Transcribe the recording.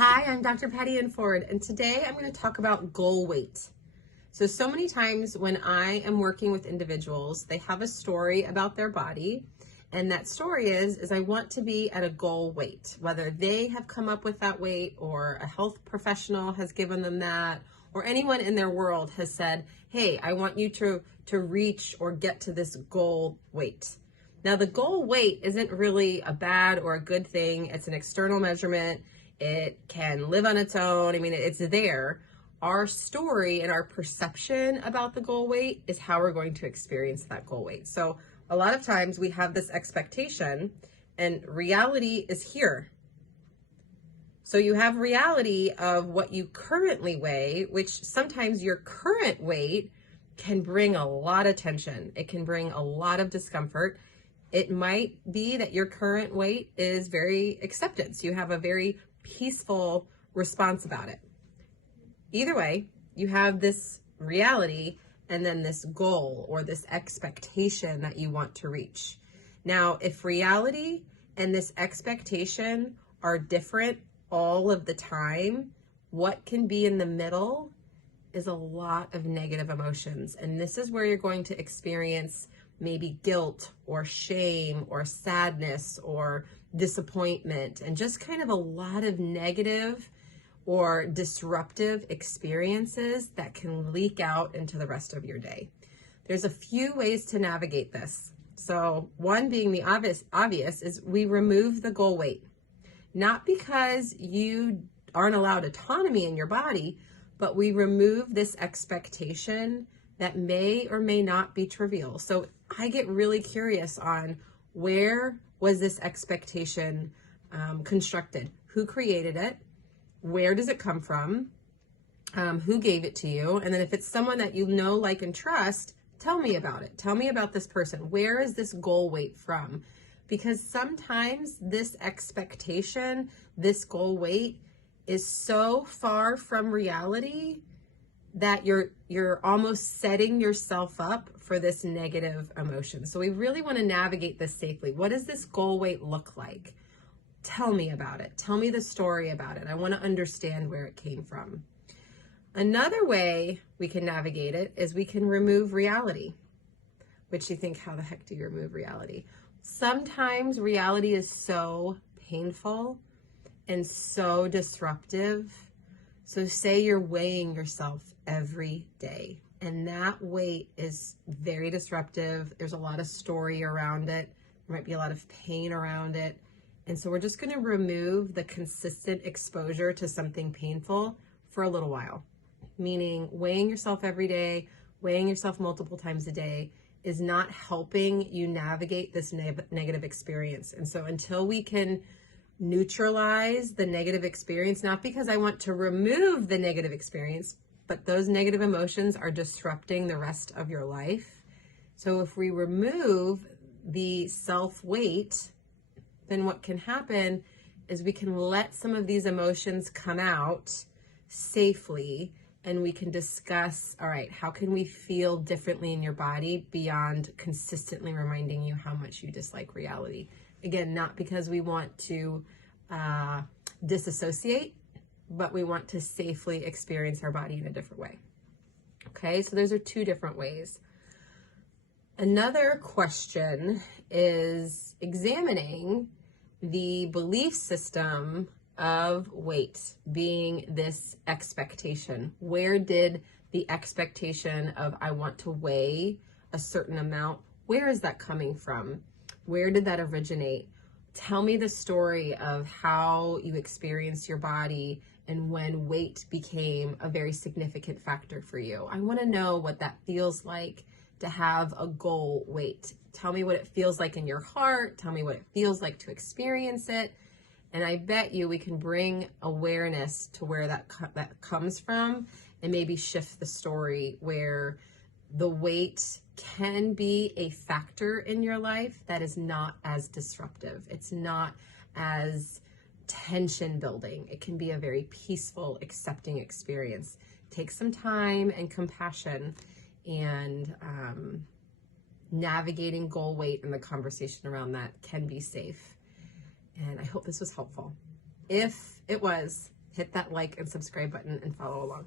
Hi, I'm Dr. Patty Ann Ford, and today I'm going to talk about goal weight. So many times when I am working with individuals, they have a story about their body, and that story is I want to be at a goal weight, whether they have come up with that weight or a health professional has given them that, or anyone in their world has said, hey, I want you to reach or get to this goal weight. Now, the goal weight isn't really a bad or a good thing. It's an external measurement. It can live on its own. I mean, it's there. Our story and our perception about the goal weight is how we're going to experience that goal weight. So a lot of times we have this expectation and reality is here. So you have reality of what you currently weigh, which sometimes your current weight can bring a lot of tension. It can bring a lot of discomfort. It might be that your current weight is very accepted. So you have a very peaceful response about it. Either way, you have this reality and then this goal or this expectation that you want to reach. Now, if reality and this expectation are different all of the time, what can be in the middle is a lot of negative emotions. And this is where you're going to experience maybe guilt or shame or sadness or disappointment and just kind of a lot of negative or disruptive experiences that can leak out into the rest of your day. There's a few ways to navigate this. So one being the obvious is we remove the goal weight. Not because you aren't allowed autonomy in your body, but we remove this expectation that may or may not be trivial. So I get really curious on where was this expectation constructed? Who created it? Where does it come from? Who gave it to you? And then if it's someone that you know, like, and trust, tell me about it. Tell me about this person. Where is this goal weight from? Because sometimes this expectation, this goal weight is so far from reality that you're almost setting yourself up for this negative emotion. So we really want to navigate this safely. What does this goal weight look like? Tell me about it. Tell me the story about it. I want to understand where it came from. Another way we can navigate it is we can remove reality, which you think, how the heck do you remove reality? Sometimes reality is so painful and so disruptive. So say you're weighing yourself every day and that weight is very disruptive. There's a lot of story around it. There might be a lot of pain around it. And so we're just going to remove the consistent exposure to something painful for a little while. Meaning weighing yourself every day, weighing yourself multiple times a day is not helping you navigate this negative experience. And so until we can neutralize the negative experience, not because I want to remove the negative experience, but those negative emotions are disrupting the rest of your life. So if we remove the self-weight, then what can happen is we can let some of these emotions come out safely and we can discuss, all right, how can we feel differently in your body beyond consistently reminding you how much you dislike reality? Again, not because we want to disassociate, but we want to safely experience our body in a different way. Okay, so those are two different ways. Another question is examining the belief system of weight being this expectation. Where did the expectation of I want to weigh a certain amount, where is that coming from? Where did that originate? Tell me the story of how you experienced your body and when weight became a very significant factor for you. I want to know what that feels like to have a goal weight. Tell me what it feels like in your heart. Tell me what it feels like to experience it. And I bet you we can bring awareness to where that comes from and maybe shift the story where the weight can be a factor in your life that is not as disruptive. It's not as tension building. It can be a very peaceful, accepting experience. Take some time and compassion and navigating goal weight and the conversation around that can be safe. And I hope this was helpful. If it was, hit that like and subscribe button and follow along.